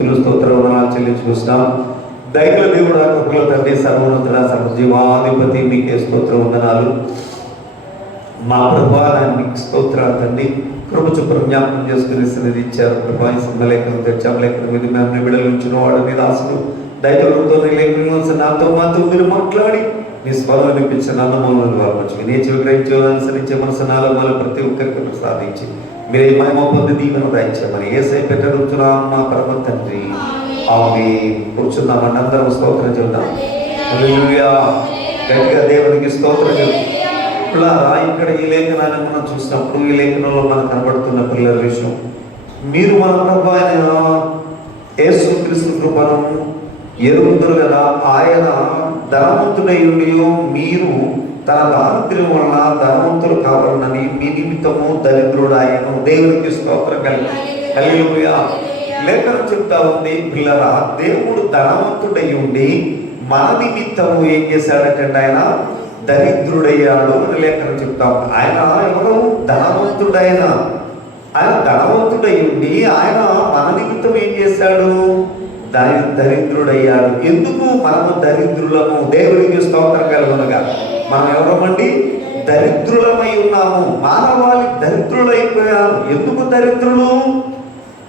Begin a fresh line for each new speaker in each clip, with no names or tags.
స్తోత్ర వందనాలు చెల్లించుకొస్తాం దైవ దేవుడు కృపల తండ్రి సర్వోన్నతుడ సర్వజీవాధిపతి మీకే స్తోత్ర వందనాలు. మా ప్రభావానికి స్తోత్రాలు తండ్రి. కృప చొప్పున జ్ఞాపకం చేసుకుని సన్నిధి ఇచ్చారు. ప్రభా ఈ సంఘలేఖనం తెచ్చాం. లేఖనం మీద మేము బిడలు ఉంచిన వాడు మీద ఆశలు దైవతో లేఖనం నాతో మాతో మీరు మాట్లాడి మీ స్వరం వినిపించిన అనుభవం వారు నేర్చి విగ్రహించే అనుసరించే మనసు నాలో మన ప్రతి ఒక్కరికి సాధించింది మీరే మహిమ పొంది దీవెన దయచేయమని ఏసై పెట్టడుతున్నాం మా పరమ తండ్రి. ఆమె కూర్చున్నామని అందరం స్తోత్రం హల్లెలూయా గట్టిగా దేవునికి స్తోత్రం పిల్లరా ఇక్కడ ఈ లేఖనాన్ని మనం చూసినప్పుడు ఈ లేఖనంలో మనకు కనబడుతున్న పిల్లల విషయం. మీరు మన ప్రభు అయిన యేసు క్రీస్తు కృపను ఎరుగుదురు కదా ఆయన ధనవంతుడై ఉండి మీరు తన దారిద్ర్యం వలన ధనవంతులు కావాలని మీ నిమిత్తము దరిద్రుడు ఆయన దేవునికి స్తోత్రం కలిగి. హల్లెలూయా. లేఖనం చెప్తా ఉంది పిల్లరా దేవుడు ధనవంతుడై ఉండి మన నిమిత్తము ఏం చేశాడటండి ఆయన దరిద్రుడయ్యాడు అని లేఖనం చెప్తాం ఆయన ఎవరు? ధనవంతుడైన. ఆయన ధనవంతుడై ఉండి ఆయన మన నిమిత్తం ఏం చేశాడు? దరి దరిద్రుడయ్యాడు ఎందుకు మనము దరిద్రులము? దేవునికి స్తోత్రం కలుగునగా. మనం ఎవరమండి? దరిద్రులమై ఉన్నాము. మానవాళి దరిద్రులైపోయారు. ఎందుకు దరిద్రులు?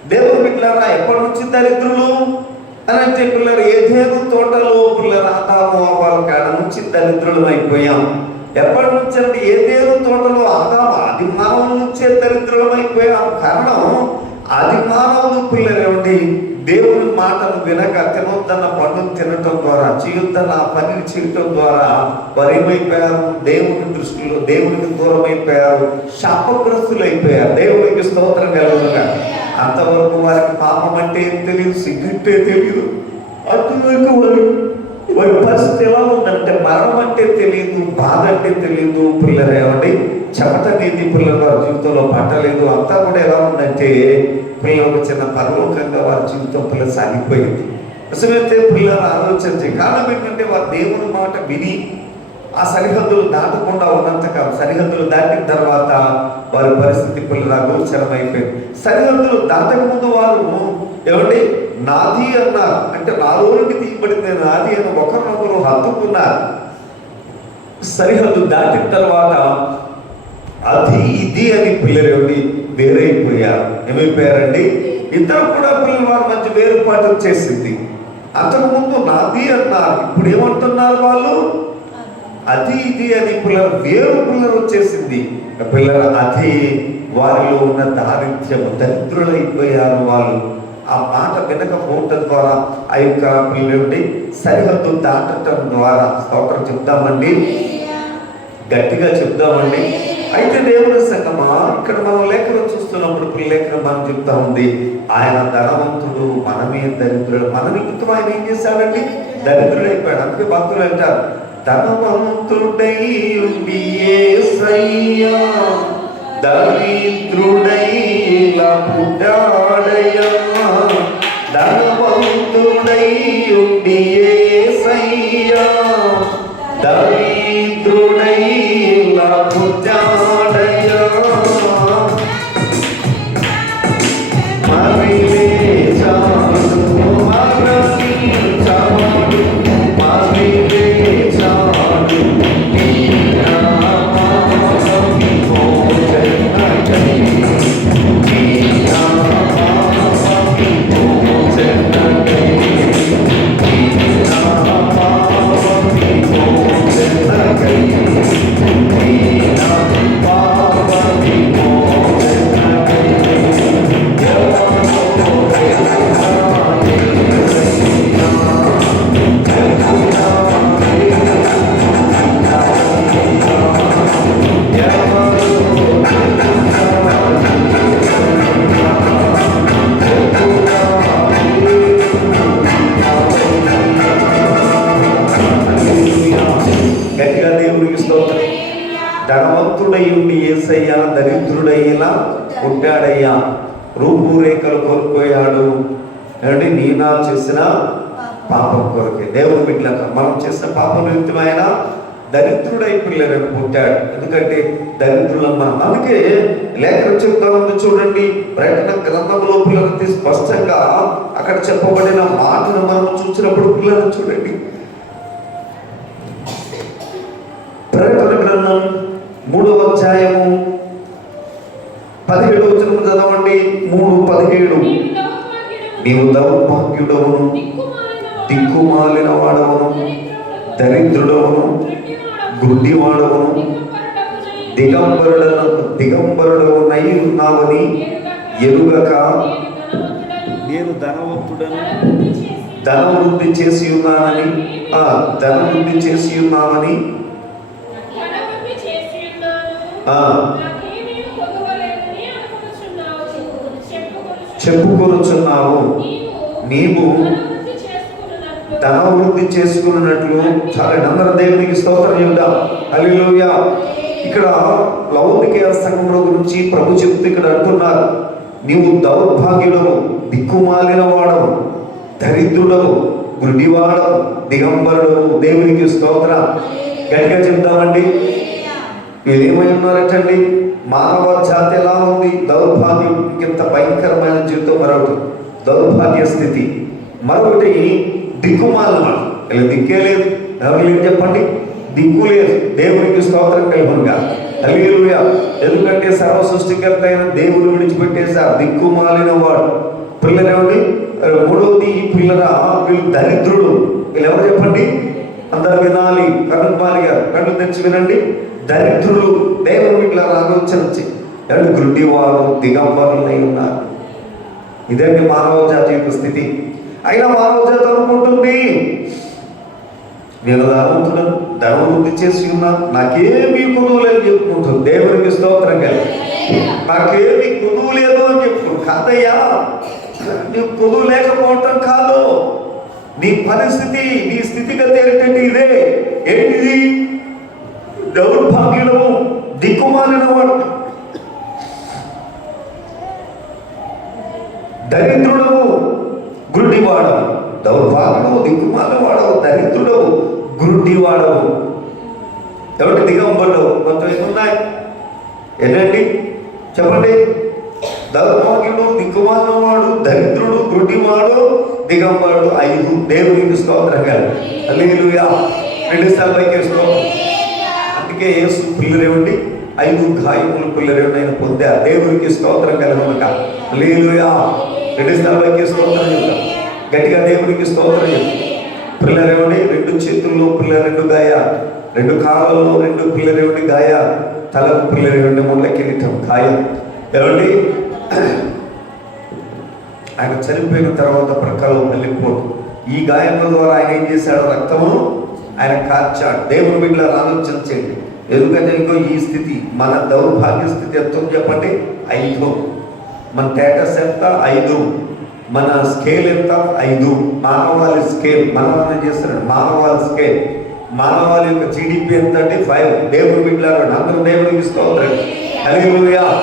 దేవుడు పిల్లరా ఎప్పటి నుంచి దరిద్రులు? అని అంటే పిల్లలు ఏదేదో తోటలో పిల్లలు ఆదాము అవ్వాలి కాడ నుంచి దరిద్రులం అయిపోయాం ఎప్పటి నుంచి అంటే ఏదేదో తోటలో ఆదాము అది మానవుల నుంచే దరిద్రులం అయిపోయాం కారణం అది మానవులు పిల్లలు ఏమిటి దేవుని మాటలు వినక తినొద్దన్న పనులు తినటం ద్వారా చేయొద్దన్న ఆ పనిని చేయటం ద్వారా వారు ఏమైపోయారు దేవుని దృష్టిలో దేవునికి దూరమైపోయారు. అయిపోయారు శాపగ్రస్తులు అయిపోయారు దేవునికి స్తోత్రం కలుగునుగా. అంతవరకు వారికి పాపం అంటే ఏం తెలియదు? సిగ్గంటే తెలియదు. అంతవరకు వారి వారి పరిస్థితి ఎలా ఉందంటే మరణం అంటే తెలియదు బాధ అంటే తెలియదు. పిల్లలు ఏమండి? చెమట నీతి పిల్లల వారి జీవితంలో పట్టలేదు. అంతా కూడా ఎలా ఉందంటే పిల్లలు చిన్న పరలోకంగా వారి జీవితం పిల్లలు సాగిపోయింది. అసలైతే పిల్లల ఆలోచించే కారణం ఏంటంటే వారు దేవుని మాట విని ఆ సరిహద్దులు దాటకుండా ఉన్నంతకాలం సరిహద్దులు దాటిన తర్వాత వారి పరిస్థితి పిల్లల గోచరమైపోయింది. సరిహద్దులు దాటకముందు వారు ఏమండి నాది అన్నారు. అంటే నాలో నుండి తీయబడింది నాది అని ఒకరినొకరు హత్తుకున్నారు. సరిహద్దు దాటిన తర్వాత అది ఇది అని పిల్లలు ఏమిటి వేరైపోయారు? ఏమైపోయారండి ఇద్దరు కూడా పిల్లల వారి మధ్య వేరుపాటు వచ్చేసింది అంతకుముందు నాది అన్నారు. ఇప్పుడు ఏమంటున్నారు వాళ్ళు? అది ఇది అని పిల్లలు వేరు పిల్లలు వచ్చేసింది. పిల్లలు అది వారిలో ఉన్న దారిద్ర్యం దరిద్రులైపోయారు వాళ్ళు. ఆ మాట వినకపోవటం ద్వారా ఆ యొక్క పిల్లడి సరిహద్దు దాటటం ద్వారా స్తోత్రం చెప్తామండి. గట్టిగా చెప్తామండి. అయితే దేవుని సంగమా ఇక్కడ మనం లేఖన చూస్తున్నప్పుడు లేఖన మనం చెప్తా ఉంది. ఆయన ధనవంతుడు మనమే దరిద్రుడు మన నిమిత్తం ఆయన ఏం చేశాడండి? దరిద్రుడైపోయాడు అందుకే భక్తులు అంటారు ధనవంతుడై దరిద్రుడై పుట్టాడయ్యా ధనవంతుడై ఉండి దరిద్రుడై ఇలా ధనవంతుడై ఉండి ఏసయ్యా దరిద్రుడయ్యేలా పుట్టాడయ్యా. రూపురేఖలు కోల్పోయాడు. ఏమంటే నీనా చేసిన పాపం కొరకే. దేవుని బిడ్డలకు మనం చేసిన పాప నిమిత్తమైన దరిద్రుడై పిల్లలను పుట్టాడు. ఎందుకంటే దరిద్రులం మనం అందుకే లేఖనం చెప్తా ఉంది చూడండి ప్రకటన గ్రంథంలో పిల్లలకి స్పష్టంగా అక్కడ చెప్పబడిన మాటను మనం చూసినప్పుడు పిల్లలను చూడండి. ప్రకటన గ్రంథం మూడవ అధ్యాయము పదిహేడు వచ్చిన చదవండి. మూడు పదిహేడు. నీవు దౌర్భాగ్యుడవును దిక్కుమాలిన వాడవును దరిద్రుడవును గుడ్డివాడవును దిగంబరుడను దిగంబరుడవునై ఉన్నావని ఎరుగక నేను ధనవంతుడను ధనవృద్ధి చేసి ఉన్నానని ఆ ధనవృద్ధి చేసి ఉన్నామని చెప్పుకొనుచున్నావు. నీవు ధనవృద్ధి చేసుకున్నట్లు చాలా దేవునికి స్తోత్రం చెబుదాం హల్లెలూయా. ఇక్కడ లౌకిక సంఘంలో గురించి ప్రభు చెప్తూ ఇక్కడ అంటున్నారు. నీవు దౌర్భాగ్యుడవు దిక్కుమాలిన వాడవు దరిద్రుడవు గుడ్డివాడవు దిగంబరుడవు. దేవునికి స్తోత్రం. గట్టిగా చెప్తామండి. వీళ్ళు ఏమై ఉన్నారటండి? మానవ జాతి ఎలా ఉంది? దౌర్భాగ్యం ఇంత భయంకరమైన జీవితం మరొకటి. దౌర్భాగ్య స్థితి. మరొకటి దిక్కుమాలన ఇలా దిక్కే లేదు. ఎవరు లేదు చెప్పండి? దిక్కు లేదు. దేవునికి స్తోత్రం కలుగునుగా హల్లెలూయా. ఎందుకంటే సర్వ సృష్టికర్త అయిన దేవుడు విడిచిపెట్టేశారు. దిక్కుమాలిన వాడు. పిల్లలేవండి మూడవది ఈ పిల్లల వీళ్ళు దరిద్రుడు వీళ్ళు ఎవరు చెప్పండి? అందరు వినాలి. కన్ను మారిగా కళ్ళు తెచ్చి వినండి. దరిద్రులు దేవుడు ఇట్లా ఆలోచన రెండు గుడ్డివారు దిగంబరులై ఉన్నారు. ఇదండి మానవ జాతి యొక్క స్థితి. అయినా మానవ జాతి అనుకుంటుంది నేను ధనవంతులను ధనవృద్ధి చేసి ఉన్నాను నాకేమీ కొనువు లేదు చెప్పుకుంటుంది. దేవునికి స్తోత్రం కలిగి నాకేమీ కొనువు లేదు అని చెప్పుకుంటు కాదయ్యా నీకు కొనువు లేకపోవటం కాదు. నీ పరిస్థితి నీ స్థితిగతి ఏంటంటే ఇదే. ఏంటిది? దౌర్భాగ్యులము దిక్కుమాలిన వాడు దరిద్రుడవు గుడ్డివాడవు. దౌర్భాగ్యుడు దిక్కుమాలిన వాడవు దరిద్రుడవు గుడ్డివాడవు. ఎవరికి దిగంబరుడు మొత్తం ఏమున్నాయి ఏంటండి చెప్పండి. దౌర్భాగ్యుడు దిక్కుమాలిన వాడు దరిద్రుడు గుడ్డివాడు దిగంబరుడు ఐదు దేవునికి స్తోత్రం కాదు అల్లి రెండు సార్లు పైకి వేసుకోవాలి అందుకే యేసు పిల్లరేవండి ఐదు గాయములు పిల్లరేవండి ఆయన పొందారు దేవునికి స్తోత్రం కలగనుక అల్లేలుయా రెండు సార్లు స్తోత్రం చెప్తాం గట్టిగా దేవునికి స్తోత్రం చెప్తాం పిల్లరేవండి రెండు చేతుల్లో పిల్ల రెండు గాయ. రెండు కాళ్ళలో రెండు పిల్లరేవండి గాయ. తలకు పిల్లరేవండి ముళ్ళ కిరీటం గాయం. ఏమండి? ఆయన చనిపోయిన తర్వాత ప్రక్కలో వెళ్ళిపోదు ఈ గాయముల ద్వారా ఆయన ఏం చేశాడు? రక్తమును ఆయన కాచాడు దేవుని బిడ్డల రాను చేయండి ఎందుకంటే ఇంకో ఈ స్థితి మన దౌర్భాగ్య స్థితి ఎంత చెప్పండి? ఐదు. మన స్టేటస్ ఎంత? ఐదు. మన స్కేల్ ఎంత? ఐదు. మానవాళి స్కేల్ మనవాళ్ళని చేస్తున్నాడు? మానవాళి స్కేల్ మానవాళి యొక్క జీడిపి ఎంత అంటే ఫైవ్ దేవుడు బిడ్డలు అందరూ దేవునికి స్తోత్రం హల్లెలూయా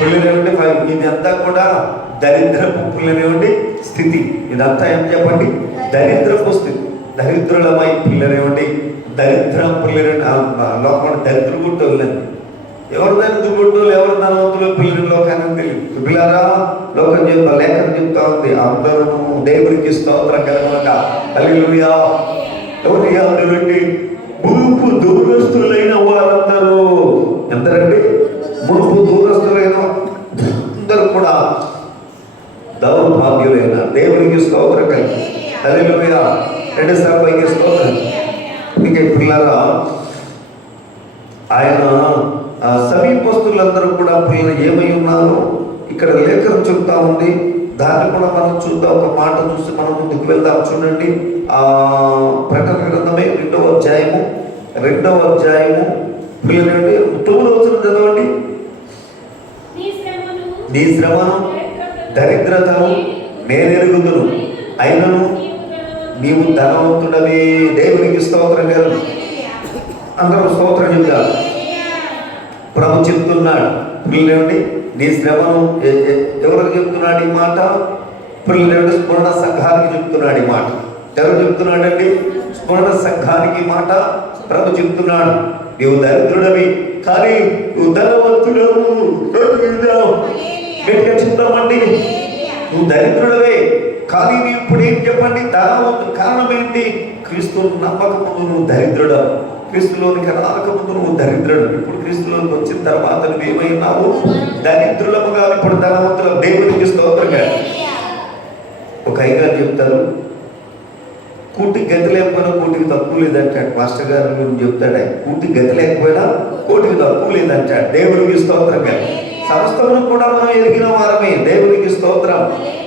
పిల్లలేవండి ఫైవ్ ఇది అంతా కూడా దరిద్రపు పిల్లలేవండి స్థితి. ఇదంతా ఏం చెప్పండి? దరిద్రపు స్థితి. దరిద్రులమై పిల్లలేవండి దరిద్రం పిల్లలు లోపల దరిద్ర గుట్టు వెళ్ళండి ఎవరు దరిద్ర గుడ్డోళ్ళు ఎవరు ధనవంతులు పిల్లలు లోకానికి తెలియదు. పిల్లరా లోకం చెప్తా లేఖనం చెప్తా ఉంది. అందరూ దేవుడికి స్తోత్రం కలగక హల్లెలూయా. ఎవరి అందులోకి మునుపు దూరస్తులైన వారందరూ. ఎంతరండి? మునుపు దూరస్తులైన అందరూ కూడా దౌర్భాగ్యులైన దేవునికి స్తోత్రం కలిగి. హల్లెలూయా. రెండు సార్లు స్తోత్రం. ఇంకా పిల్లరా ఆయన సమీపస్తులందరూ కూడా పిల్లలు ఏమై ఉన్నారో? ఇక్కడ లేఖనం చెప్తా ఉంది. దాన్ని కూడా మనం చూద్దాం. ఒక మాట చూసి మనం ముందుకు వెళ్దాం. చూడండి. ఆ ప్రకటన గ్రంథమే రెండవ అధ్యాయము. రెండవ అధ్యాయము. పిల్లలండి తొమ్మిది వచ్చిన చదవండి. నీ శ్రమను దరిద్రతను నేనెరుగుదును. అయినను నీవు ధనవంతుడవే దేవునికి స్తోత్రం గారు. అందరూ స్తోత్రం చెప్తారు ప్రభు చెప్తున్నాడు. పిల్లలేండి నీ శ్రమను ఎవరికి చెప్తున్నాడు ఈ మాట? పిల్లలేండి స్మరణ సంఘానికి చెప్తున్నాడు ఈ మాట. ఎవరు చెప్తున్నాడండి? స్మరణ సంఘానికి మాట. ప్రభు చెప్తున్నాడు. నీవు దరిద్రుడవి కానీ నువ్వు ధనవంతుడవు. గట్టిగా చెప్తామండి. నువ్వు దరిద్రుడవే. కానీ నీ ఇప్పుడు ఏం చెప్పండి? ధనవంతుడు కారణం ఏంటి? క్రీస్తు నమ్మక ముందు నువ్వు దరిద్రుడు. క్రీస్తులోనికి రాకముందు నువ్వు దరిద్రుడు. ఇప్పుడు క్రీస్తులోనికి వచ్చిన తర్వాత నువ్వు ఏమైనావు దరిద్రులముగా ఇప్పుడు ధనవంతుల దేవునికి స్తోత్రంగా ఒక అయ్యగారు చెప్తారు కూటికి గతి లేకపోయినా కూటికి తక్కువ లేదంటాడు. మాస్టర్ గారు గురించి చెప్తాడు? ఆయన కూటికి గతి లేకపోయినా కోటికి తక్కువ లేదంటాడు. దేవుడికి స్తోత్రంగా సమస్తమును కూడా మనం ఎరిగిన వారమే. దేవునికి స్తోత్రం.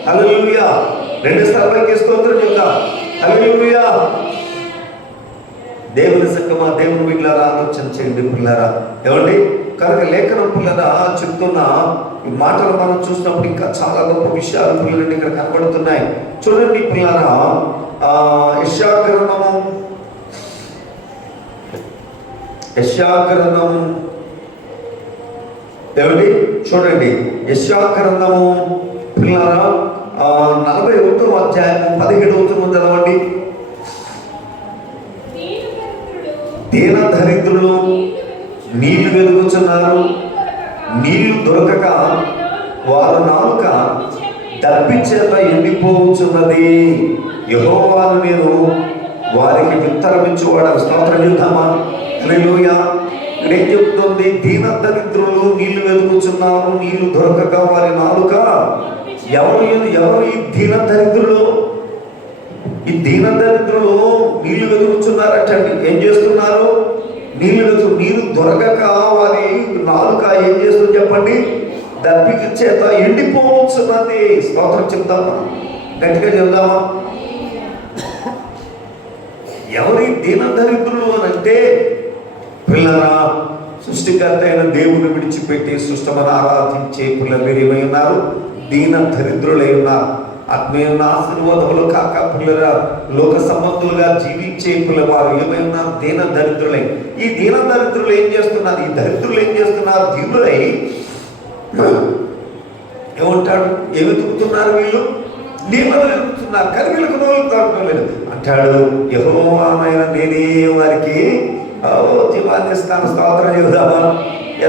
అల్లుయా రెండు స్థలాలకి స్తోత్రం చెప్తాం. హల్లెలూయా. దేవుని సంగమా దేవుని బిడ్డలారా ఆలోచన చేయండి పిల్లరా ఏమండి? కనుక లేఖనం పిల్లరా చెప్తున్న ఈ మాటలు మనం చూసినప్పుడు ఇంకా చాలా గొప్ప విషయాలు పిల్లలండి ఇక్కడ కనబడుతున్నాయి. చూడండి పిల్లరా ఆ యశాగ్రంథము. యశాగ్రంథము. ఏమండి? చూడండి. యశాగ్రంథము. పిల్లరా నలభై ఒకటో అధ్యాయము పదిహేడు చదవండి. దీన దరిద్రులు నీళ్ళు వెలుగుచున్నారు. నీళ్ళు దొరకక వారు నాలుక దప్పిచేత ఎండిపోవచ్చున్నది యహోవాను నేను వారికి ఉత్తరమించువాడు స్తోత్రం చూద్దామా? హల్లెలూయా. ఇక్కడ ఏం చెప్తుంది దీన దరిద్రులు నీళ్ళు వెలుగుచున్నారు నీళ్ళు దొరకక వారి నాలుక ఎవరు ఎవరు ఈ దీన దరిద్రులు? ఈ దీన దరిద్రులు నీళ్ళు వెతుకుతున్నారటండి ఏం చేస్తున్నారు? నీళ్ళు వెతుకు నీరు దొరకక వారి నాలుక ఏం చేస్తుంది చెప్పండి? దప్పిక చేత ఎండిపోవచ్చున్నది స్తోత్రం చెప్దామా? గట్టిగా చెప్దామా? ఎవరి దీన దరిద్రులు అని అంటే పిల్లరా సృష్టికర్త అయిన దేవుని విడిచిపెట్టి సృష్టమని ఆరాధించే పిల్లలు ఏమై ఉన్నారు? దీన దరిద్రులై ఉన్నారు ఆత్మీయున్న ఆశీర్వాదములు కాక పిల్లరా లోక సంబంధులుగా జీవించే పిల్లవారు ఏమై ఉన్నారు దీన దరిద్రులై ఈ దీన దరిద్రులు ఏం చేస్తున్నారు? ఈ దరిద్రులు ఏం చేస్తున్నారు? దీనులై ఏమంటాడు? ఏమి తిప్పుతున్నారు వీళ్ళు? నీళ్ళను వెతుకుతున్నారు కానీ వీళ్ళకు నోళ్ళు దొరకలేదు అంటాడు యహోవామైన నేనే వారికి ఓ జీవాన్ని ఇస్తాను స్తోత్రం చెబుదామా?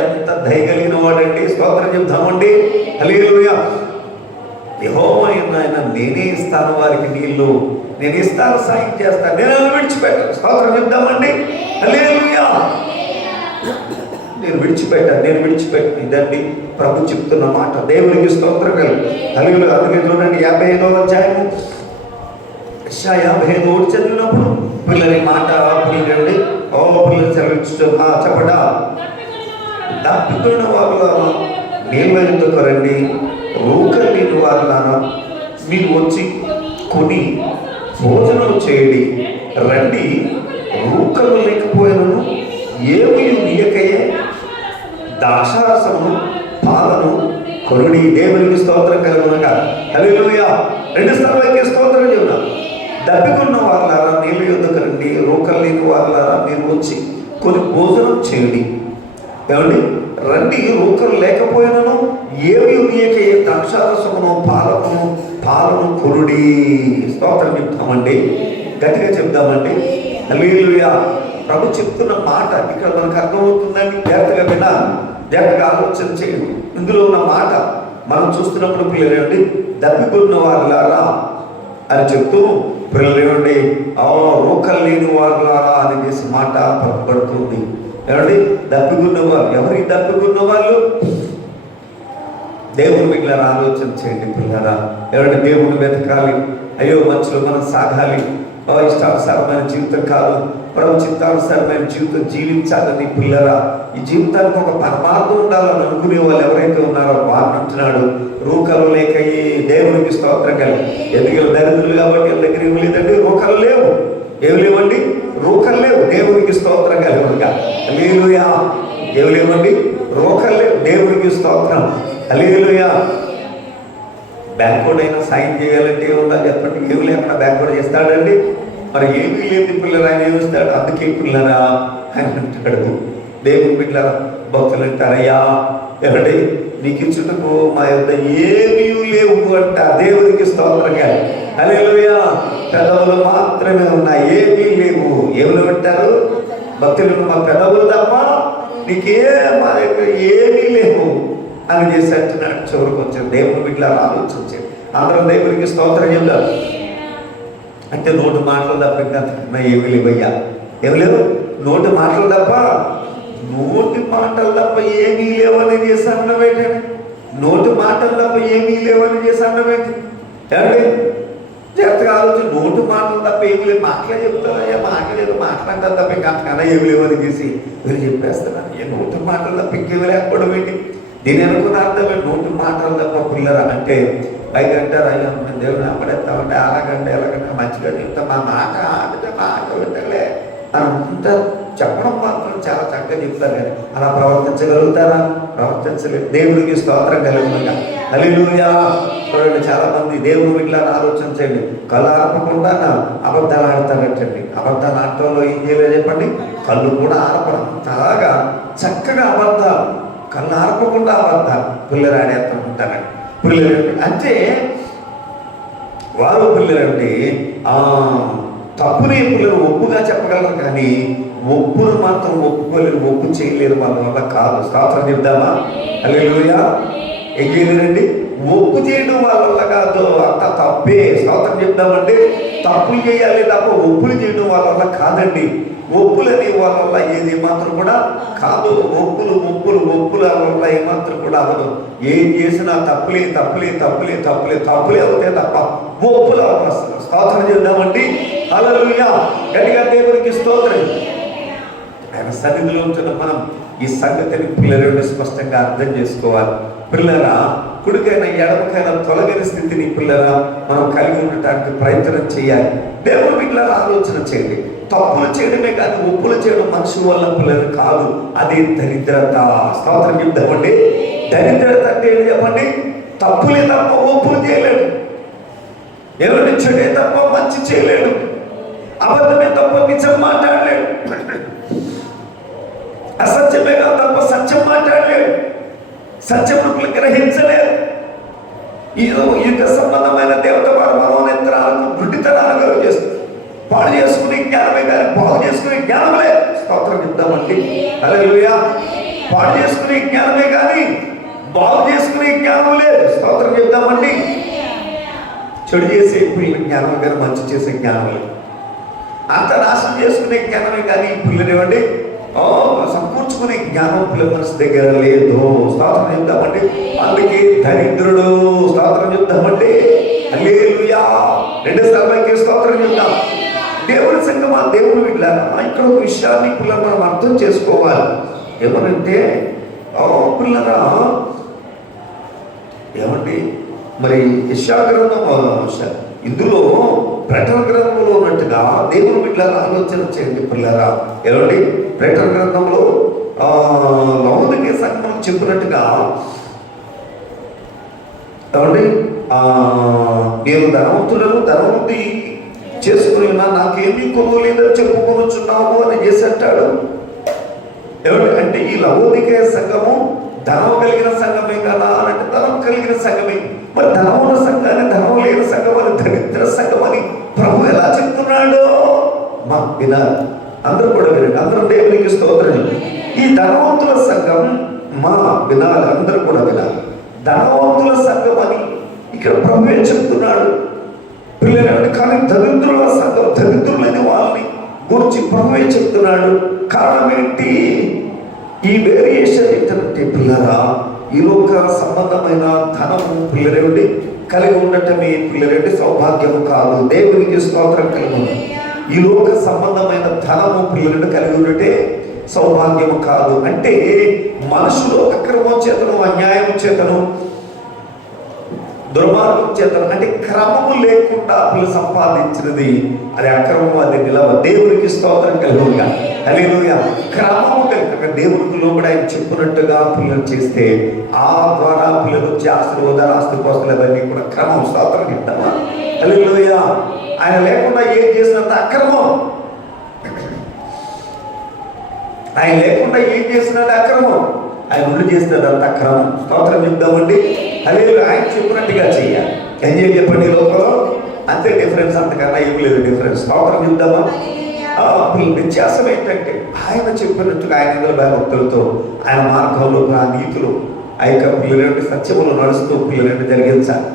ఎంత దయగలిగిన వాడండి స్తోత్రం చెబుదామండి. అలీలుయా యహోవైన ఆయన నేనే ఇస్తాను వారికి నీళ్ళు నేను ఇస్తాను సాయం చేస్తాను. నేను విడిచిపెట్టాను. స్తోత్రం చెప్దామండి. నేను విడిచిపెట్టాను నేను విడిచిపెట్టాను. ఇదండి ప్రభు చెప్తున్న మాట. దేవునికి స్తోత్రం కలుగు కలిగి అందుకే చూడండి యాభై ఐదో అధ్యాయము. యాభై ఐదు ఒకటి చదివినప్పుడు పిల్లల మాట పిల్లలండి ఓ పిల్లలు చదివించు చెప్పడా. తప్పిపోయిన వాళ్ళ నీళ్ళ ఎందుకు రండి? రూకలు లేని వాళ్ళ మీరు వచ్చి కొని భోజనం చేయండి. రండి. ఊకలు లేకపోయినను ఏమి నీయకయ్యే దాక్షారసము పాలను కొనుడి దేవునికి స్తోత్రం కలుగునక. హలోయా రెండు స్థలాలకి స్తోత్రం చెబుతా దప్పికున్న వాళ్ళారా నీళ్ళు యుద్ధకు రండి. రూకలు లేని వాళ్ళారా మీరు వచ్చి కొన్ని భోజనం చేయండి. ఏమండి? రండి రూకలు లేకపోయినను ఏమి నీయకే ద్రాక్షారసమును పాలకును పాలను కురుడి స్తోత్రం చెప్తామండి. గట్టిగా చెప్దామండి. హల్లెలూయా. ప్రభు చెప్తున్న మాట ఇక్కడ మనకు అర్థమవుతుందండి. జాగ్రత్తగా వినా జాగ్రత్తగా ఆలోచన చేయండి. ఇందులో ఉన్న మాట మనం చూస్తున్నప్పుడు పిల్లలేండి ఏమండి? దప్పికున్న అని చెప్తూ పిల్లలేండి ఏమండి? రూకలు లేని వాళ్ళారా అనేసి మాట పలుకబడుతుంది. ఏమండి? దప్పుకున్నవాళ్ళు ఎవరికి దప్పికున్న వాళ్ళు? దేవుని మిగిలిన ఆలోచన చేయండి పిల్లరా ఎవరి దేవుని వెతకాలి. అయ్యో మనుషులు మనం సాగాలి. ఓ ఇష్టానుసారమైన జీవితం కాదు. ప్రభు చిత్తానుసారమైన జీవితం జీవించాలని పిల్లరా ఈ జీవితానికి ఒక పరమార్థం ఉండాలని అనుకునే వాళ్ళు ఎవరైతే ఉన్నారో వారిని అంటున్నాడు. రూకలు లేక ఈ దేవునికి స్తోత్రం కలిగి ఎందుకంటే దరిద్రులు కాబట్టి వాళ్ళ దగ్గర ఏమి లేదండి. రూకలు లేవు. ఏమి లేవండి? రూకలు లేవు. దేవునికి స్తోత్రం కలుగునుక అలీలుయా ఏమి లేవండి లేవు. దేవునికి స్తోత్రం. అలీలుయా బ్యాక్వర్డ్ అయినా సాయం చేయాలంటే ఏముందా చెప్పండి. ఏమి లేకుండా బ్యాక్వర్డ్ చేస్తాడండి. మరి ఏమీ లేదు పిల్లలు ఆయన ఏమిస్తాడు అందుకే పిల్లరా అని అంటాడు. దేవుని పిల్లల భక్తులు అంటారయ్యా. ఏమండి? నీకు ఇచ్చుటకు మా యొక్క ఏమీ లేవు అంట. దేవునికి స్తోత్రంగా అలేలుయా పెదవులు మాత్రమే ఉన్నాయి. ఏమీ లేవు. ఏమి పెట్టారు? భక్తులు మా పెదవులు తప్ప నీకే మా దగ్గర ఏమీ లేవు అని చేసి అంటున్నాడు చివరికి వచ్చాడు దేవుని బిడ్డల ఆలోచించాడు. అందరం దేవునికి స్తోత్రం చెప్తారు అంటే నోటి మాటలు తప్ప ఇంకా ఏమీ లేవయ్యా. ఏమి లేవు? నోటి మాటలు తప్ప నోటి మాటలు తప్ప ఏమీ లేవని చేసి అన్నమేంటి నోటి మాటలు తప్ప ఏమీ లేవని చేసి అన్నమేంటి ఏమండి? జాగ్రత్తగా ఆలోచన నోటు మాటలు తప్ప ఏమి లేదు మాటలే చెప్తారయ్యా మాటలేదు మాట్లాడతారు తప్ప ఇంకా అంతకన్నా ఏమి లేవని చేసి మీరు చెప్పేస్తున్నారు. ఏ నోటు మాటలు తప్ప ఇంకేమి లేకపోవడం ఏంటి? నేను అనుకున్న అర్థమే నోటు మాటలు తప్ప పిల్లరా అంటే పైగా అంటారు అయ్యా మన దేవుని అప్పుడెత్తామంటే అలాగంటే ఎలాగంటే మంచిగా చెప్తా మా మాట అంటే మాట వింటలే అంతా చెప్పడం మాత్రం చాలా చక్కగా చెప్తారు కానీ అలా ప్రవర్తించగలుగుతారా? ప్రవర్తించలేదు దేవుడికి స్తోత్రం కలుగుతుందా. హల్లెలూయా. చూడండి చాలా మంది దేవుడు ఇట్లా ఆలోచించండి కళ్ళు ఆరపకుండా అబద్ధాలు ఆడతారంటండి అబద్ధాలు ఆడటంలో ఏం చేయలేదు చెప్పండి? కళ్ళు కూడా ఆరపడం. అలాగా చక్కగా అబద్ధాలు. కళ్ళు ఆరపకుండా అబద్ధాలు. పిల్లలు ఆడేస్తూ ఉంటారండి. పిల్లలు అంటే వారు పిల్లలంటే ఆ తప్పునే పిల్లలు ఒప్పుగా చెప్పగలరు కానీ ఒప్పును మాత్రం ఒప్పుకోలేరు ఒప్పు చేయలేరు మన వల్ల కాదు స్తోత్రం చెప్దామా? అల్లెలుయా ఏం చేయలేరండి ఒప్పు చేయడం వాళ్ళ వల్ల కాదు. అంత తప్పే. స్తోత్రం చెప్దామంటే తప్పులు చేయాలి తప్ప ఒప్పులు చేయడం వాళ్ళ వల్ల కాదండి. ఒప్పులు అనే వాళ్ళ వల్ల ఏది మాత్రం కూడా కాదు. ఒప్పులు ఒప్పులు ఒప్పుల వల్ల ఏమాత్రం కూడా అవ్వదు. ఏం చేసినా తప్పులే తప్పులే తప్పులే తప్పులే తప్పులే అవుతాయి తప్ప ఒప్పులు అవ్వదు. స్తోత్రం చేద్దామండి అలలుయా గట్టిగా దేవునికి స్తోత్రం. ఆయన సన్నిధిలో ఉంటున్న మనం ఈ సంగతిని పిల్లలు స్పష్టంగా అర్థం చేసుకోవాలి. పిల్లరా కుడికైనా ఎడమకైనా తొలగని స్థితిని పిల్లరా మనం కలిగి ఉండటానికి ప్రయత్నం చేయాలి. దేవుడు పిల్లల ఆలోచన చేయండి. తప్పులు చేయడమే కాదు ఒప్పులు చేయడం మనిషి వల్ల పిల్లలు కాదు. అది దరిద్రత. స్తోత్రం చెప్తామండి దరిద్రత అంటే ఏంటి చెప్పండి? తప్పులే తప్ప ఒప్పులు చేయలేడు. ఎవరిని చెడే తప్ప మంచి చేయలేడు. అబద్ధమే తప్ప నిజం మాట్లాడలేడు. అసత్యమే కాదు తప్ప సత్యం మాట్లాడలేదు. సత్యములు గ్రహించలేదు. ఈ యుగ సంబంధమైన దేవత వారి మనోనేత్రాలను గుడ్డితనాలుగా చేస్తుంది పాడు చేసుకునే జ్ఞానమే కానీ పాడు చేసుకునే జ్ఞానం లేదు స్తోత్రం చెప్దామండి. హల్లెలూయా. పాడు చేసుకునే జ్ఞానమే కానీ బాగు చేసుకునే జ్ఞానం లేదు స్తోత్రం చెప్దామండి. చెడు చేసే పిల్లల జ్ఞానం కానీ మంచి చేసే జ్ఞానం లేదు అంత నాశనం చేసుకునే జ్ఞానమే కానీ ఈ పిల్లలు ఏమండి ఓ సమకూర్చుకునే జ్ఞానం పిల్లల దగ్గర లేదు. స్తోత్రం అంటే అందుకే దరిద్రుడు స్తోత్రం చెప్తామండి హల్లెలూయా. రెండు సార్లు స్తోత్రం చెప్తాం దేవుని సంగమా దేవుని వీళ్ళ ఇక్కడ ఒక విషయాన్ని పిల్లలు మనం అర్థం చేసుకోవాలి. ఏమనంటే పిల్లరా ఏమండి? మరి యశాగ్రంథం ఇందులో ప్రకటన గ్రంథంలో ఉన్నట్టుగా దేవుని బిడ్డల ఆలోచన చేయండి పిల్లరా. ఏమండి? ప్రకటన గ్రంథంలో ఆ, సంఘం చెప్పినట్టుగా ఏమండి? నేను ధనవంతులను ధనవంతి చేసుకుని ఉన్నా నాకేమీ కొనుగోలేదని చెప్పుకొనుచున్నాము అని చేసి అంటాడు. ఏమంటే అంటే ఈ లవోదిక సంఘము ధనం కలిగిన సంఘమే కదా అంటే ధనం కలిగిన సంఘమే. మరి ధనం ఉన్న సంఘాన్ని ధనం లేని సంఘం అని దరిద్ర సంఘం అని ప్రభు ఎలా చెప్తున్నాడు? మా వినాలి. అందరూ కూడా వినండి. అందరూ దేవునికి స్తోత్రం ఈ ధనవంతుల సంఘం మా వినాలి అందరూ కూడా వినాలి. ధనవంతుల సంఘం అని ఇక్కడ ప్రభువే చెప్తున్నాడు. పిల్లలు కానీ దరిద్రుల సంఘం దరిద్రులైన వాళ్ళని గురించి ప్రభువే చెప్తున్నాడు. కారణం ఏంటి? ఈ వేరియేషన్ ఏంటంటే పిల్లరా ఈ లోక సంబంధమైన ధనము పిల్లరేమిటి? కలిగి ఉండటమే పిల్లరేంటి సౌభాగ్యం కాదు. దేవునికి స్తోత్రం కలిగి ఈ లోక సంబంధమైన ధనము పిల్లలను కలిగి ఉండటే సౌభాగ్యము కాదు. అంటే మనసులో అక్రమం చేతను అన్యాయం చేతను దుర్మార్గం చేతను అంటే క్రమము లేకుండా అప్పులు సంపాదించినది. అది అక్రమం అది నిలవ దేవునికి స్తోత్రం కలుగుగా అలేలుగా క్రమము కలిగిన దేవునికి లోపల ఆయన చెప్పినట్టుగా పిల్లలు చేస్తే ఆ ద్వారా పిల్లలు వచ్చే ఆశీర్వాదాలు కోసం అవన్నీ కూడా క్రమం స్తోత్రం ఇద్దామా? కలిగుగా ఆయన లేకుండా ఏం చేసినంత అక్రమం ఆయన లేకుండా ఏం చేసినది అక్రమం? ఆయన ఉండి చేసినది అంత అక్రమం. స్తోత్రం చెప్దామండి. అదే ఆయన చెప్పినట్టుగా చెయ్యాలి. ఏం చేయాలి చెప్పండి లోపల? అంతే డిఫరెన్స్ అంతకన్నా ఏం లేదు డిఫరెన్స్ స్తోత్రం చెప్దామా? పిల్ల- వ్యత్యాసం ఏంటంటే ఆయన చెప్పినట్టుగా ఆయన భక్తులతో ఆయన మార్గంలో ఆ నీతిలో ఆ యొక్క పిల్లలంటి సత్యములు నడుస్తూ పిల్లలంటి జరిగించాలి.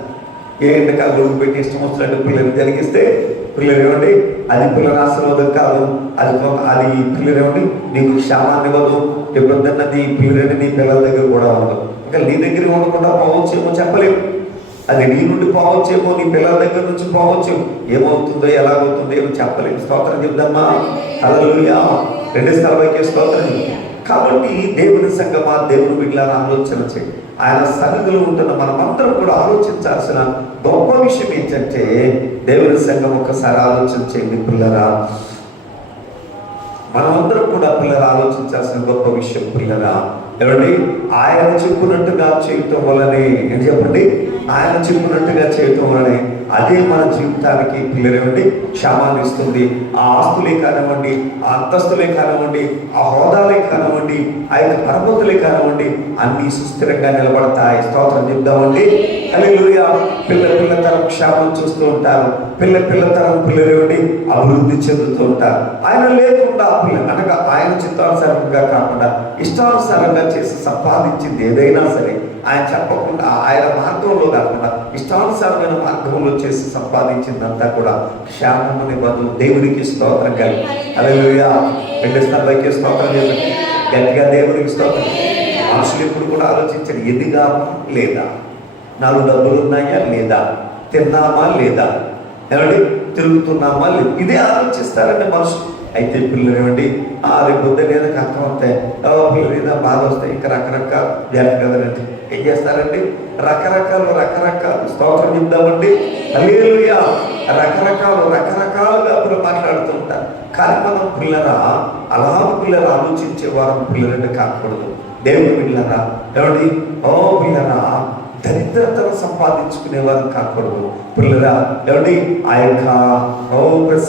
ఏ ఎండకాలు పెట్టి ఇష్టం వచ్చినట్టు పిల్లలు జరిగిస్తే పిల్లలు ఏమండి? అది పిల్లల ఆశీర్వాదం కాదు అది అది పిల్లలు ఏమండి? నీకు క్షేమాన్ని ఇవ్వదు. ఎప్పుడన్నది పిల్లలని నీ పిల్లల దగ్గర కూడా ఉండదు. ఇంకా నీ దగ్గర ఉండకుండా పోవచ్చేమో చెప్పలేము. అది నీ నుండి పోవచ్చేమో నీ పిల్లల దగ్గర నుంచి పోవచ్చేమో. ఏమవుతుందో ఎలాగవుతుందో ఏమో చెప్పలేము. స్తోత్రం చెప్దామా? హల్లెలూయా. రెండు స్థలమైకే స్తోత్రం కాబట్టి దేవుని సంగమా దేవుని బిడ్డలను ఆలోచన చేయి ఆయన సన్నిధిలో ఉంటున్న మనమందరం కూడా ఆలోచించాల్సిన గొప్ప విషయం ఏంటంటే దేవుని సంఘం ఒకసారి ఆలోచన చేయండి పిల్లరా. మనమందరం కూడా పిల్లలు ఆలోచించాల్సిన గొప్ప విషయం పిల్లరా. ఏమండి? ఆయన చెప్పినట్టుగా చేయటం వల్లనే ఏం చెప్పండి? ఆయన చెప్పినట్టుగా చేయటం వల్లనే అదే మన జీవితానికి పిల్లలేమండి క్షమాన్ని ఇస్తుంది. ఆ ఆస్తులే కానివ్వండి ఆ అంతస్తులే కానివ్వండి ఆ హోదాలే కానివ్వండి ఆ యొక్క పరపతులే కానివ్వండి అన్ని సుస్థిరంగా నిలబడతాయి. స్తోత్రం చెప్దామండి. హల్లెలూయా పిల్ల పిల్ల తరం క్షేమం చూస్తూ ఉంటారు. పిల్ల పిల్ల తరం పిల్లలు అభివృద్ధి చెందుతూ ఉంటారు. ఆయన లేకుండా ఆ పిల్ల అనగా ఆయన చిత్తానుసారంగా కాకుండా ఇష్టానుసారంగా చేసి సంపాదించింది ఏదైనా సరే ఆయన చెప్పకుండా ఆయన మార్గంలో కాకుండా ఇష్టానుసారమైన మార్గంలో చేసి సంపాదించిందంతా కూడా క్షేమమని బదులు దేవునికి స్తోత్రం కలిగి అలలుయా. పెళ్ళి స్థాయికి స్తోత్రం చేయండి. గట్టిగా దేవునికి స్తోత్రం మనుషులు ఎప్పుడు కూడా ఆలోచించారు ఎదిగా లేదా? నాలుగు డబ్బులు ఉన్నాయా లేదా? తిన్నామా లేదా? ఏమండి? తిరుగుతున్నామా లేదు? ఇదే ఆలోచిస్తారండి మనుషులు. అయితే పిల్లలు ఏమండి? ఆ రేపు పొద్దున్న ఏదో కష్టం వస్తాయి ఓ పిల్లలు ఏదో బాధ వస్తాయి ఇంకా రకరకాల జాగ్రత్త కదండి ఏం చేస్తారండి? రకరకాలు రకరకాల స్తోత్రం చెప్దామండి. హల్లెలూయా! రకరకాలు రకరకాలుగా అప్పుడు మాట్లాడుతుంటారు కానీ మనం పిల్లరా అలా పిల్లలు ఆలోచించే వారం పిల్లలంటే కాకూడదు. దేవుని పిల్లరా ఏమండి? ఓ పిల్లరా దరిద్రతను సంపాదించుకునేవారు కాకూడదు. పిల్లరా ఏమండి ఆ యొక్క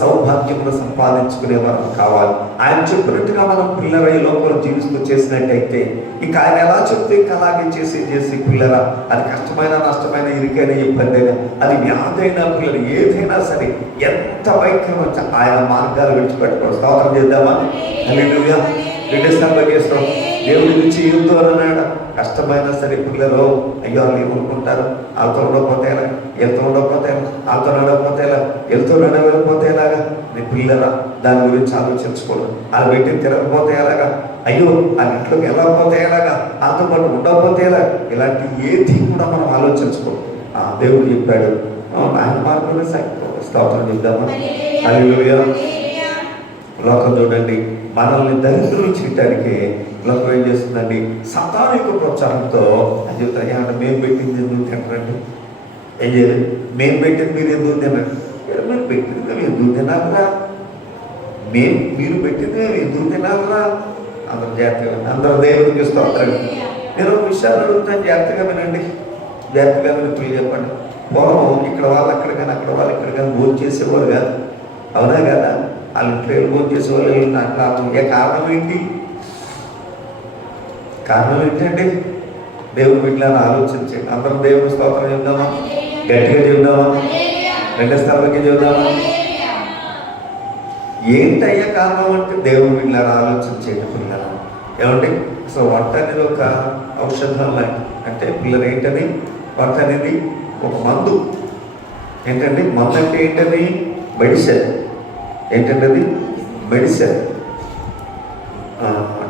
సౌభాగ్యమును సంపాదించుకునేవారు కావాలి. ఆయన చెప్పినట్టుగా మనం పిల్లర ఈ లోకంలో జీవిస్తూ చేసినట్టయితే ఇక ఆయన ఎలా చెప్తే ఇంకా అలాగే చేసి చేసి పిల్లరా అది కష్టమైన నష్టమైన ఇరికైన ఇబ్బంది అయినా అది వ్యాధి అయినా పిల్లలు ఏదైనా సరే ఎంత వైఖరి వచ్చా ఆయన మార్గాలు విడిచిపెట్టుకోవడం స్తోత్రం చేద్దామా? రెండు చేస్తాం. దేవుడి నుంచి ఎంతో అన్నాడు. కష్టమైనా సరే పిల్లలు అయ్యో వాళ్ళు ఏమనుకుంటారు వాళ్ళతో ఉండకపోతే ఎలా వెళ్తూ ఉండకపోతే ఎలా వాళ్ళతో నడకపోతే ఎలా వెళ్తూ నడవకపోతే ఎలాగా? నీ పిల్లరా దాని గురించి ఆలోచించుకోడు వాళ్ళు పెట్టి తిరగకపోతే ఎలాగా? అయ్యో ఆ ఇంట్లోకి వెళ్ళకపోతే ఎలాగా? వాళ్ళతో పాటు ఉండకపోతే ఎలా? ఇలాంటి ఏది కూడా మనం ఆలోచించుకోడు ఆ దేవుడు చెప్పాడు. ఆయన మార్గంలో స్తోత్రం చెప్దామా? హల్లెలూయా. లోకం చూడండి మనల్ని దరిద్రులు చేయటానికి లోకం ఏం చేస్తుందండి? సతానిక ప్రోత్సాహంతో అని చెప్తారు ఏమంటే మేము పెట్టింది ఎందుకు తినరండి? ఏం చేయాలి మేము పెట్టింది మీరు ఎందుకు తినరు? మీరు పెట్టింది మేము ఎందుకు తినాలరా? మేము మీరు పెట్టింది మేము ఎందుకు తినాలరా? అందరు జాగ్రత్తగా అందరు దేవుడికి స్తోత్రం. నేను ఒక విషయాలు అడుగుతాను జాగ్రత్తగా వినండి. జాగ్రత్తగా విని పిల్లలు చెప్పండి. పూర్వం ఇక్కడ వాళ్ళు అక్కడ కానీ అక్కడ వాళ్ళు ఇక్కడ కానీ భోజనం చేసేవారు కాదు. అవునా కదా? వాళ్ళు ట్రైన్ భోజనం చేసేవాళ్ళు అక్కడ ఏ కారణం ఏంటి? కారణం ఏంటంటే దేవుని బిడ్డలను ఆలోచించండి అందరం దేవుని స్తోత్రం చెప్దామా గట్టిగా చెప్దామా రెండో స్థలంకి చెప్దామా ఏంటయ్యా కారణం అంటే దేవుని బిడ్డలను ఆలోచించేది పిల్లలు ఏమంటే అసలు వంట అనేది ఒక ఔషధం లాంటి అంటే పిల్లలు ఏంటని? వంట అనేది ఒక మందు. ఏంటండి? మందు అంటే ఏంటది మెడిసిన్. ఏంటంటే అది మెడిసిన్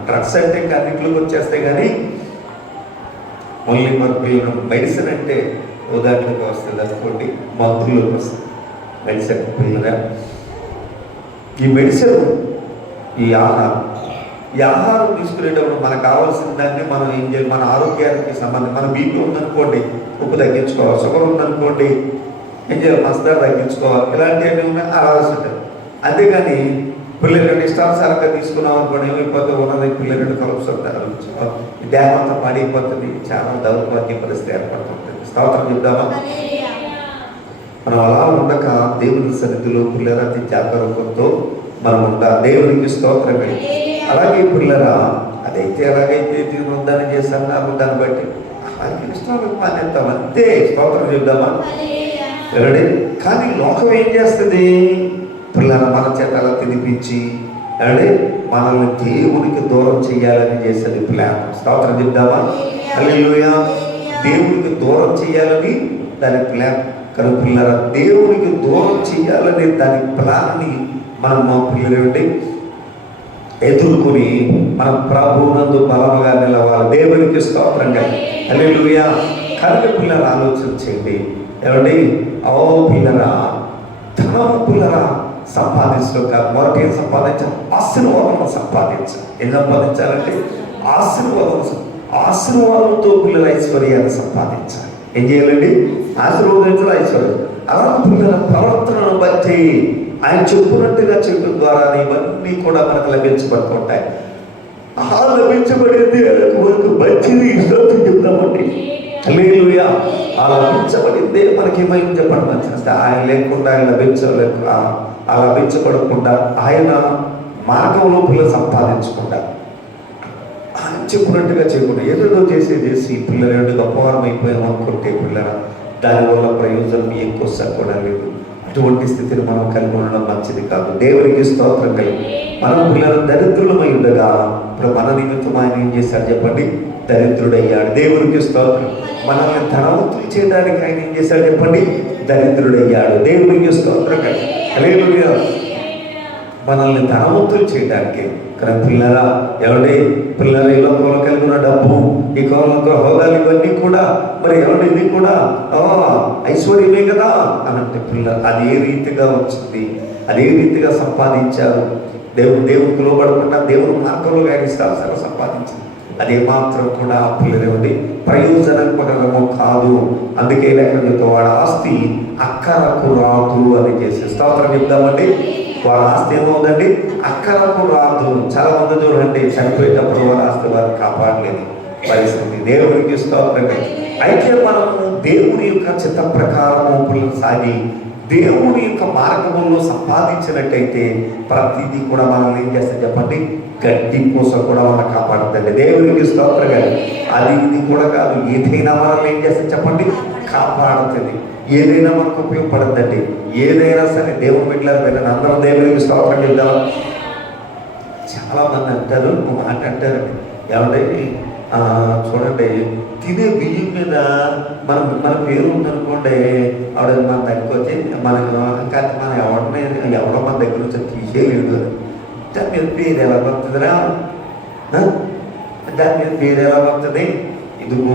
డ్రగ్స్ అంటే కన్నిట్లోకి వచ్చేస్తాయి కానీ ఓన్లీ మనకు మెడిసిన్ అంటే ఉదాహరణకు వస్తుంది అనుకోండి మందులోకి వస్తుంది. మెడిసిన్ పిల్లగా ఈ మెడిసిన్ ఈ ఆహారం ఈ ఆహారం తీసుకునేటప్పుడు మనకు కావాల్సిన దాన్ని మనం ఏం చేయాలి? మన ఆరోగ్యానికి సంబంధం మన బీపీ ఉందనుకోండి ఉప్పు తగ్గించుకోవాలి షుగర్ ఉందనుకోండి ఏం చేయాలి? మసాలా తగ్గించుకోవాలి. ఇలాంటివన్నీ ఉన్నాయి అలా ఉంటుంది అంతేగాని పిల్లలు ఇష్టానుసారంగా తీసుకున్నాం అనుకోండి ఏమైపోతే ఉన్నది పిల్లలు కలుపుతుంటారు ఈ దేహం అంతా పాడైపోతుంది. చాలా దౌర్భాగ్య పరిస్థితి ఏర్పడుతుంది స్తోత్రం చెప్దామా? మనం అలా ఉండక దేవుని సన్నిధిలో పిల్లల అతి జాగరూకంతో మనం ఉండాలి. దేవునికి స్తోత్రమే అలాగే పిల్లరా అదైతే ఎలాగైతే తిరుగుందని చేస్తున్నారు దాన్ని బట్టి అలాగే ఇష్టాలు మానేస్తాం అంతే స్తోత్రం చెప్దామా? కానీ లోకం ఏం చేస్తుంది? పిల్లల మన చేత తినిపించి అంటే మనల్ని దేవునికి దూరం చేయాలని చేసేది ప్లాన్. స్తోత్రం చెప్దామా? హల్లెలూయా. దేవునికి దూరం చేయాలని దాని ప్లాన్. కానీ పిల్లల దేవునికి దూరం చేయాలనే దాని ప్లాన్ని మనం మా పిల్లలు ఎదుర్కొని మన ప్రభునందు బలముగా నిలవాలి. దేవునికి స్తోత్రంగా హల్లెలూయా. కనుక పిల్లల ఆలోచన చేయండి. ఏమండి ఓ పిల్లరా ధనము పిల్లరా సంపాదించడం కాదు. మొదటి ఏం సంపాదించాలి ఆశీర్వాదం సంపాదించాలి ఏం సంపాదించాలంటే ఆశీర్వాదం ఆశీర్వాదంతో పిల్లల ఐశ్వర్యాన్ని సంపాదించాలి. ఏం చేయాలండి? ఆశీర్వాదించాలి ఐశ్వర్యం. అలా పిల్లల ప్రవర్తనను బట్టి ఆయన చెప్పినట్టుగా చెప్పడం ద్వారా ఇవన్నీ కూడా మనకు లభించబడుతుంటాయి ఆ లభించబడింది మనకు మంచిది ఇష్టం చెప్తామండి అలా ఆ లభించబడిందే మనకి ఏమైంది చెప్పండి మంచిది ఆయన లేకుండా ఆయన లభించలేక ఆ లభించబడకుండా ఆయన మార్గంలో పిల్లలు సంపాదించకుండా ఆయన చెప్పినట్టుగా చేయకుండా ఏదేదో చేసి చేసి పిల్లలు ఏంటి గొప్పవారం అయిపోయాం అనుకుంటే పిల్లల దానివల్ల ప్రయోజనం ఎక్కువ కూడా లేదు. అటువంటి స్థితిని మనం కలిగి ఉండడం మంచిది కాదు. దేవునికి స్తోత్రం కలిగి. మనం పిల్లలు దరిద్రులమై ఉండగా ఇప్పుడు మన నిమిత్తం ఆయన ఏం చేశారు చెప్పండి? దరిద్రుడయ్యాడు. దేవునికి స్తోత్రం. మనల్ని ధనవంతులు చేయడానికి ఆయన ఏం చేశాడు చెప్పండి? దరిద్రుడయ్యాడు. దేవుడిని స్తోత్రం కలిగి మనల్ని ధనవంతులు చేయడానికి కానీ పిల్లరా? ఎవరి పిల్లల ఈ లోకంలో కలిగి ఉన్న డబ్బు ఈ కోలంలో హోదాలు ఇవన్నీ కూడా మరి ఎవరి ఇది కూడా? ఐశ్వర్యమే కదా? అని అంటే పిల్ల అది ఏ రీతిగా వచ్చింది? అది ఏ రీతిగా సంపాదించారు? దేవుడు దేవుడికి లోబడకుండా దేవుడు మార్గంలో గాయనిస్తారు సరే సంపాదించింది అది మాత్రం కూడా పిల్లలేవండి ప్రయోజనకరము కాదు. అందుకే లేఖనం చెప్తా వాడు ఆస్తి అక్కరకు రాదు అని చేసి స్తోత్రం చెప్తామండి వారి ఆస్తి ఏమవుతుందండి అక్కరకు రాదు. చాలా మంది చూడండి చనిపోయేటప్పుడు వారి ఆస్తి వారిని కాపాడలేదు. పరిస్థితి దేవునికి స్తోత్రమే. అయితే మనము దేవుని యొక్క చిత్త ప్రకారము సాగి దేవుని యొక్క మార్గంలో సంపాదించినట్టయితే ప్రతిదీ కూడా మనల్ని ఏం చేస్తే చెప్పండి? గడ్డి కోసం కూడా మనం కాపాడుతుంది దేవునికి కానీ అది ఇది కూడా కాదు. ఏదైనా మనల్ని ఏం చేస్తే చెప్పండి? కాపాడుతుంది. ఏదైనా మనకు ఉపయోగపడుతుందండి. ఏదైనా సరే దేవుని బిడ్డలు వెళ్ళిన అందరం దేవునికి స్తోత్రం చెప్దాం చాలా మంది అంటారు మాట అంటారండి. ఏమంటే చూడండి. తినే బియ్యం మీద మన మన పేరు ఉందనుకోండి ఆవిడ మన దగ్గరికి వచ్చి మనకు కానీ మన ఎవరిని ఎవడో మన దగ్గర నుంచి తీసేయలేడు. దాని మీద పేరు ఎలా వస్తుందిరా ఆ? దాని మీద పేరు ఎలా వస్తుంది ఇదిగో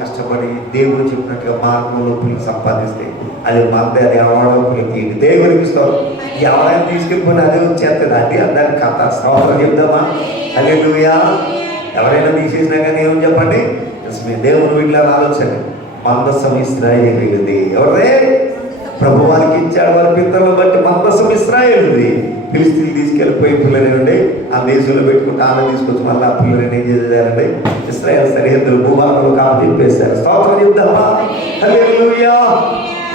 కష్టపడి దేవుడు చెప్పినట్టుగా మార్గంలో పిల్లలు సంపాదిస్తే అది మనదే అది ఎవడో పిల్లకి దేవుడికి ఇస్తాం ఎవరైనా తీసుకెళ్ళిపోయినా అదే వచ్చేస్తుంది. అది దాని కథ స్తోత్రం చెప్దామా? అదే. ఎవరైనా తీసేసినా కానీ ఏమని చెప్పండి? మీ దేవుని వీళ్ళ ఆలోచన. మందసం ఇస్రాయేలుది. ఎవరే ప్రభు వారికి ఇచ్చాడు. వారి పిత్తలను బట్టి మందసం ఇస్రాయేలుది. పిలిస్తీలు తీసుకెళ్ళిపోయి పిల్లలండి ఆ దేశంలో పెట్టుకుంటే ఆమె తీసుకొచ్చి మళ్ళీ ఆ పిల్లలని ఏం చేశారండి ఇస్రాయల్ సరిహద్దులు భూభాగంలో కాపు తిప్పేశారు. స్తోత్రం చెప్దామా? హల్లెలూయా!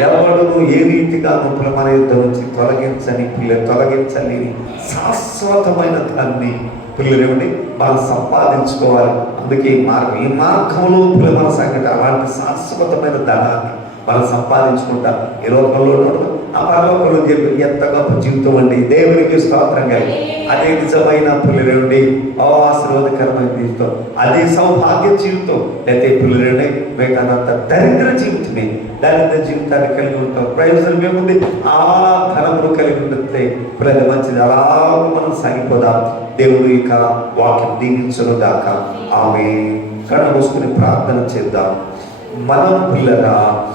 ఎవడు ఏ రీతిగా ముప్పుల మన యుద్ధం నుంచి తొలగించని పిల్లలు తొలగించలేని శాశ్వతమైన దాన్ని పిల్లలు ఏమిటి మనం సంపాదించుకోవాలి. అందుకే ఈ మార్గం ఈ మార్గంలో పిల్లల సంఘటన సంగతి అలాంటి శాశ్వతమైన ధనాన్ని మనం సంపాదించుకుంటాం ఈ లోకంలో ఉండదు చెప్పి ఎంత గొప్ప జీవితం అండి? దేవునికి స్తోత్రంగా అదే నిజమైన పిల్లలండి ఆశీర్వాదకరమైన జీవితం. అదే సౌభాగ్య జీవితం. లేకపోతే పిల్లలండి వేటనంత దరిద్ర జీవితమే. దరిద్ర జీవితాన్ని కలిగి ఉంటాం. ప్రయోజనం ఏముంది? ఆ ధనమును కలిగి ఉంటే పిల్లలు మంచిది. అలా మనం సాగిపోదాం. దేవుడు ఇక వాక్యం దీవించను దాకా ఆమె కళ్ళు మూసుకుని ప్రార్థన చేద్దాం. మనం పిల్లరా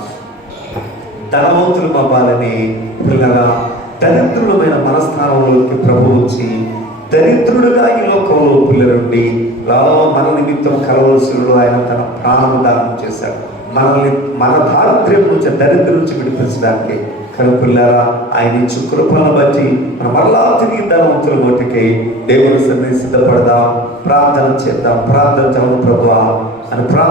ధనవంతులు అవ్వాలని పిల్లగా దరిద్రులమైన మనస్థానంలోకి ప్రభు వచ్చి దరిద్రుడుగా ఈ లోకంలో పిల్లలుండి లా మన నిమిత్తం కలవలసిలో ఆయన తన ప్రాణం దానం చేశాడు. మనల్ని మన దారిద్ర్యం నుంచి దరిద్రం నుంచి విడిపించడానికి కనుపిల్లారా ఆయన ఇచ్చు కృపలను బట్టి మనం మరలా తిరిగి ధనవంతుల మట్టుకి దేవుని సన్ని సిద్ధపడదాం. ప్రార్థన చేద్దాం. ప్రార్థన చదువు ప్రభు అని ప్రార్థన